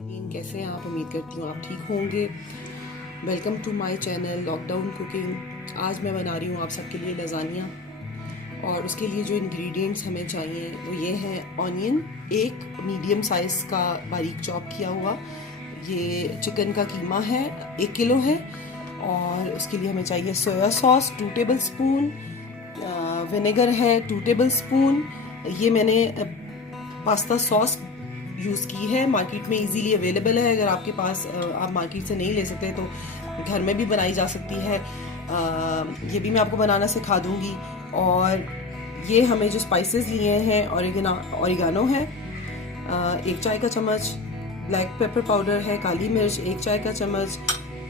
कैसे हैं आप? उम्मीद करती हूँ आप ठीक होंगे। Welcome to my channel lockdown cooking. आज मैं बना रही हूँ आप सबके लिए लजानिया, और उसके लिए जो इंग्रेडिएंट्स हमें चाहिए वो ये है: ऑनियन एक मीडियम साइज़ का बारीक चॉप किया हुआ, ये चिकन का कीमा है 1 किलो है, और उसके लिए हमें चाहिए soya sauce 2 table spoon, vinegar है 2 टेबल स्पून। ये मैंने पास्ता सॉस यूज़ की है, मार्केट में इजीली अवेलेबल है। अगर आपके पास आप मार्केट से नहीं ले सकते तो घर में भी बनाई जा सकती है। ये भी मैं आपको बनाना सिखा दूंगी। और ये हमें जो स्पाइसेस लिए हैं, ऑरिगानो है 1 चाय का चम्मच, ब्लैक पेपर पाउडर है, काली मिर्च 1 चाय का चम्मच,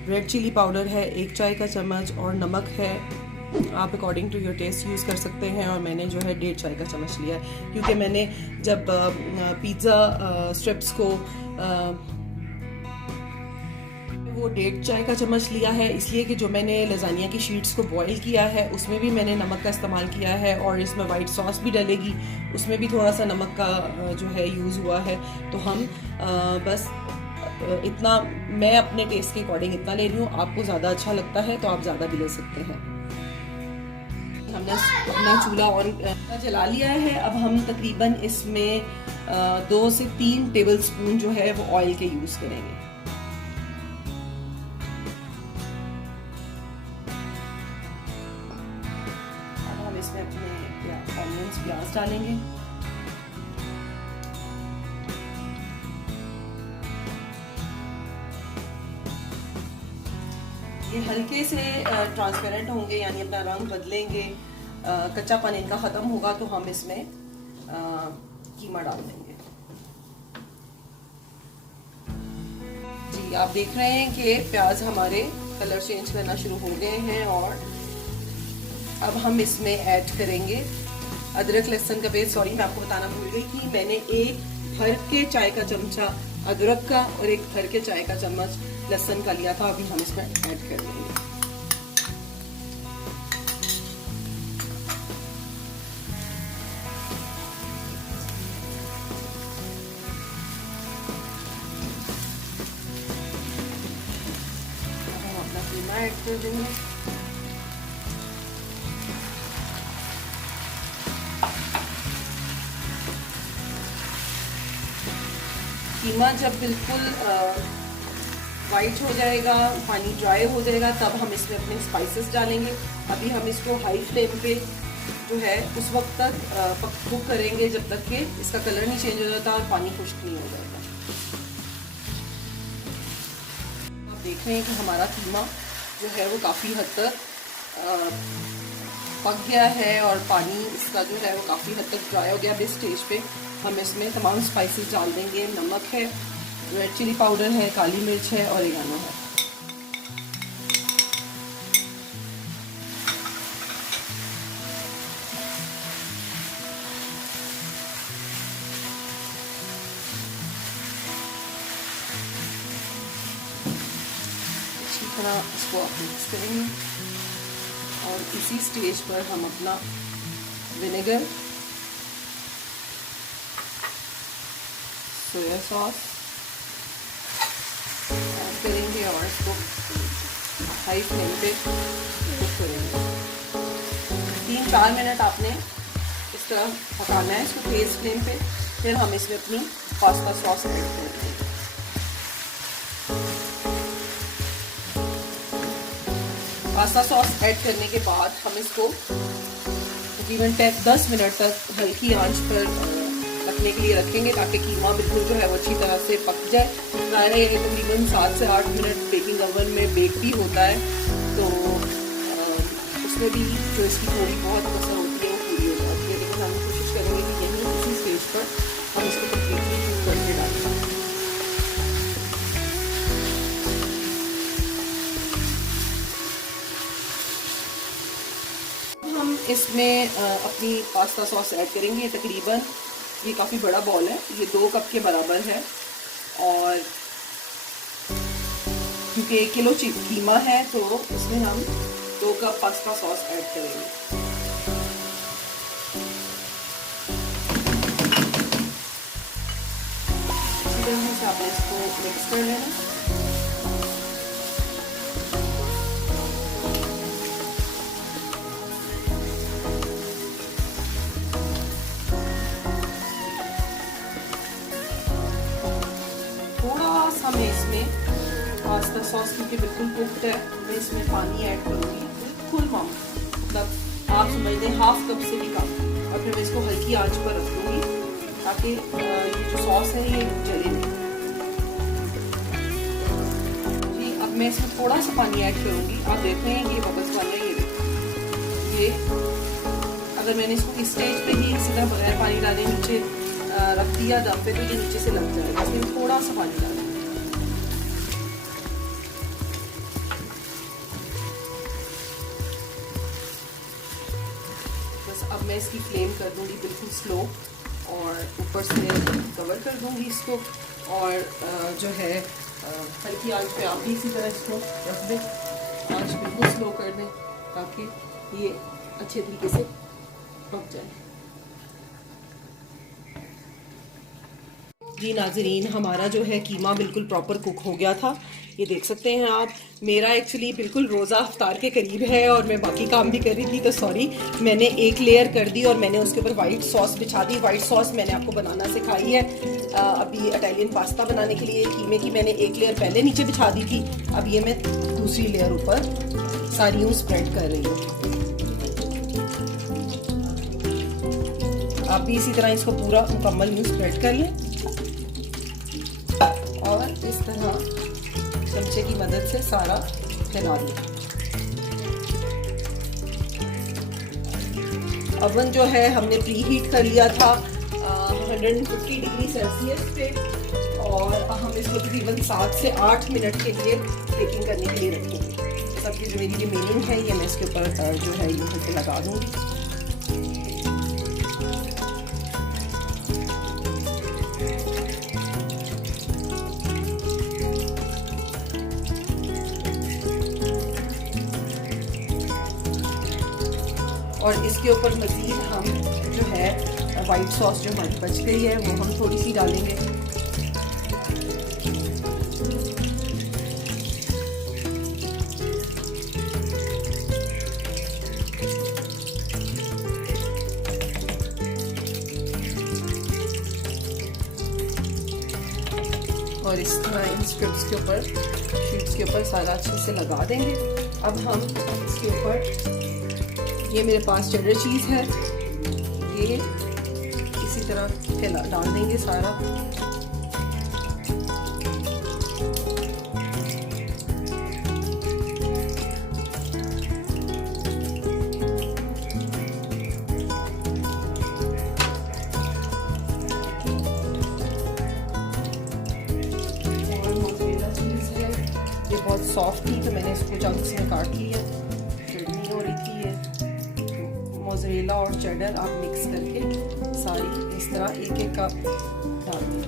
रेड चिली पाउडर है 1 चाय का चम्मच, और नमक है आप according to your taste use कर सकते हैं। और मैंने जो है 1.5 चाय का चम्मच लिया है, क्योंकि मैंने जब पिज़्ज़ा स्ट्रिप्स को वो 1.5 चाय का चम्मच लिया है, इसलिए कि जो मैंने लजानिया की शीट्स को बॉईल किया है उसमें भी मैंने नमक का इस्तेमाल किया है, और इसमें वाइट सॉस भी डलेगी, उसमें भी थोड़ा सा नमक का जो है यूज़ हुआ है। तो हम बस इतना, मैं अपने टेस्ट के अकॉर्डिंग इतना ले रही हूँ। आपको ज़्यादा अच्छा लगता है तो आप ज़्यादा भी ले सकते हैं। हमने अपना चूल्हा ऑन जला लिया है। अब हम तकरीबन इसमें 2 से 3 टेबल स्पून जो है वो ऑयल के यूज़ करेंगे। अब हम इसमें अपने ऑनियंस प्याज डालेंगे। ये हल्के से ट्रांसपेरेंट होंगे, यानी अपना रंग बदलेंगे, कच्चापन इनका ख़त्म होगा तो हम इसमें कीमा डाल देंगे। जी, आप देख रहे हैं कि प्याज हमारे कलर चेंज करना शुरू हो गए हैं, और अब हम इसमें ऐड करेंगे अदरक लहसुन का पेस्ट। सॉरी, मैं आपको बताना भूल गई कि मैंने 1 भर के चाय का चमचा अदरक का और 1 भर के चाय का चम्मच लहसुन का लिया था। अभी हम इसमें ऐड कर देंगे। हम अपना कीमा ऐड कर देंगे। कीमा जब बिल्कुल वाइट हो जाएगा, पानी ड्राई हो जाएगा, तब हम इसमें अपने स्पाइसेस डालेंगे। अभी हम इसको हाई फ्लेम पे जो है उस वक्त तक कुक करेंगे जब तक कि इसका कलर नहीं चेंज हो जाता और पानी खुश्क नहीं हो जाएगा। आप देख रहे हैं कि हमारा कीमा जो है वो काफ़ी हद तक पक गया है, और पानी इसका जो है वो काफ़ी हद तक ड्राई हो गया। अब इस स्टेज पे हम इसमें तमाम स्पाइसेस डाल देंगे। नमक है, रेड चिली पाउडर है, काली मिर्च है, ऑरिगानो है। अच्छी तरह इसको आप मिक्स करेंगे, और इसी स्टेज पर हम अपना विनेगर, सोया सॉस ऐड करेंगे, और इसको हाई फ्लेम पे कुक करेंगे। 3-4 मिनट आपने इस तरह पकाना है इसको तेज फ्लेम पे। फिर हम इसमें अपनी पास्ता सॉस ऐड करेंगे। पास्ता सॉस ऐड करने के बाद हम इसको तकरीबन 10 मिनट तक हल्की आंच पर रखने के लिए रखेंगे, ताकि कीमा बिल्कुल जो है वो अच्छी तरह से पक जाए। ज़ाहिर है ये तकरीबन 7 से 8 मिनट बेकिंग ओवन में बेक भी होता है, तो उसमें भी जो इसकी थोड़ी बहुत कसर होती है वो पूरी हो जाती है। लेकिन हम कोशिश करेंगे कि यहीं उसी स्टेज पर हम इसको कम्प्लीटली कुक करके डालें। हम इसमें अपनी पास्ता सॉस ऐड करेंगे। तकरीबन ये काफ़ी बड़ा बॉल है, ये 2 कप के बराबर है, और क्योंकि 1 किलो कीमा है तो इसमें हम 2 कप पास्ता सॉस ऐड करेंगे। तरह से आपने इसको मिक्स कर लेना। थोड़ा सा मैं इसमें पास्ता सॉस, क्योंकि बिल्कुल कुक्ड है, मैं इसमें पानी ऐड करूँगी बिल्कुल कम, मतलब आप समझ लें हाफ कप से भी कम, और फिर मैं इसको हल्की आंच पर रख दूँगी ताकि ये जो सॉस है ये जले नहीं। जी अब मैं इसमें थोड़ा सा पानी ऐड करूँगी। आप देखते हैं ये बबल्स बन रहे हैं। ये अगर मैंने इसको इस स्टेज पे ही इसी तरह बगैर पानी डाले नीचे रख दिया दम पे, तो ये नीचे से लग जाएगा, इसमें थोड़ा सा पानी डालें। बस अब मैं इसकी फ्लेम कर दूंगी बिल्कुल स्लो, और ऊपर से कवर कर दूंगी इसको, और जो है हल्की आंच पे आप भी इसी तरह इसको रख दें, आंच बिल्कुल स्लो कर दें ताकि ये अच्छे तरीके से पक जाए। जी नाज़रीन, हमारा जो है कीमा बिल्कुल प्रॉपर कुक हो गया था, ये देख सकते हैं आप। मेरा एक्चुअली बिल्कुल रोज़ा इफ्तार के करीब है और मैं बाकी काम भी कर रही थी, तो सॉरी, मैंने एक लेयर कर दी और मैंने उसके ऊपर वाइट सॉस बिछा दी। वाइट सॉस मैंने आपको बनाना सिखाई है अभी इटालियन पास्ता बनाने के लिए। कीमे की मैंने एक लेयर पहले नीचे बिछा दी थी, अब ये मैं दूसरी लेयर ऊपर सारी यूँ स्प्रेड कर रही हूँ। आप भी इसी तरह इसको पूरा मुकम्मल यूँ स्प्रेड कर लें और इस तरह चमचे की मदद से सारा फैला दें। अवन जो है हमने प्री हीट कर लिया था 150 डिग्री सेल्सियस पे, और हम इसको तकरीबन 7 से 8 मिनट के लिए बेकिंग करने के लिए रखेंगे। सबकी जो मेरी रिमेनिंग है ये मैं इसके ऊपर जो है यूँ करके लगा दूँगी। और इसके ऊपर मज़ीद हम जो है वाइट सॉस जो हमारी बच गई है वो हम थोड़ी सी डालेंगे। और इस तरह इन स्ट्रिप्स के ऊपर, शीट्स के ऊपर सारा अच्छे से लगा देंगे। अब हम इसके ऊपर, ये मेरे पास चेडर चीज़ है, ये इसी तरह डाल देंगे सारा। और मोज़रेला चीज़ है, ये बहुत सॉफ्ट थी तो मैंने इसको चंक्स में काट लिया। चटनी हो रही थी ये मोज़रेला और चेडर, आप मिक्स करके सारी इस तरह एक एक कप डाल दें।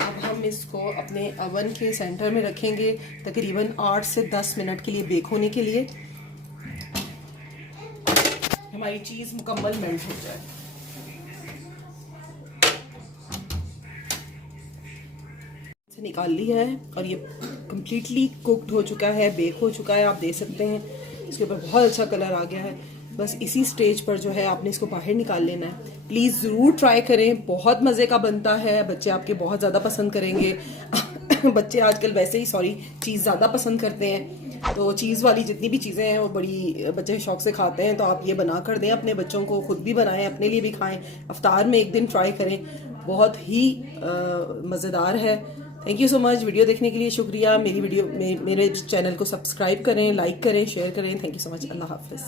अब हम इसको अपने अवन के सेंटर में रखेंगे तकरीबन 8 से 10 मिनट के लिए बेक होने के लिए, हमारी चीज़ मुकम्मल मेल्ट हो जाए। से निकाल लिया है और ये कम्प्लीटली कुक्ड हो चुका है, बेक हो चुका है। आप देख सकते हैं इसके ऊपर बहुत अच्छा कलर आ गया है। बस इसी स्टेज पर जो है आपने इसको बाहर निकाल लेना है। प्लीज़ ज़रूर ट्राई करें, बहुत मज़े का बनता है, बच्चे आपके बहुत ज़्यादा पसंद करेंगे। बच्चे आजकल वैसे ही चीज़ ज़्यादा पसंद करते हैं, तो चीज़ वाली जितनी भी चीज़ें हैं वो बड़ी बच्चे शौक से खाते हैं। तो आप ये बना कर दें अपने बच्चों को, खुद भी बनाएं, अपने लिए भी खाएं, इफ्तार में एक दिन ट्राई करें, बहुत ही मज़ेदार है। Thank you so much. Video देखने के लिए शुक्रिया। मेरे चैनल को सब्सक्राइब करें, लाइक करें, शेयर करें। Thank you so much. अल्लाह हाफिज़।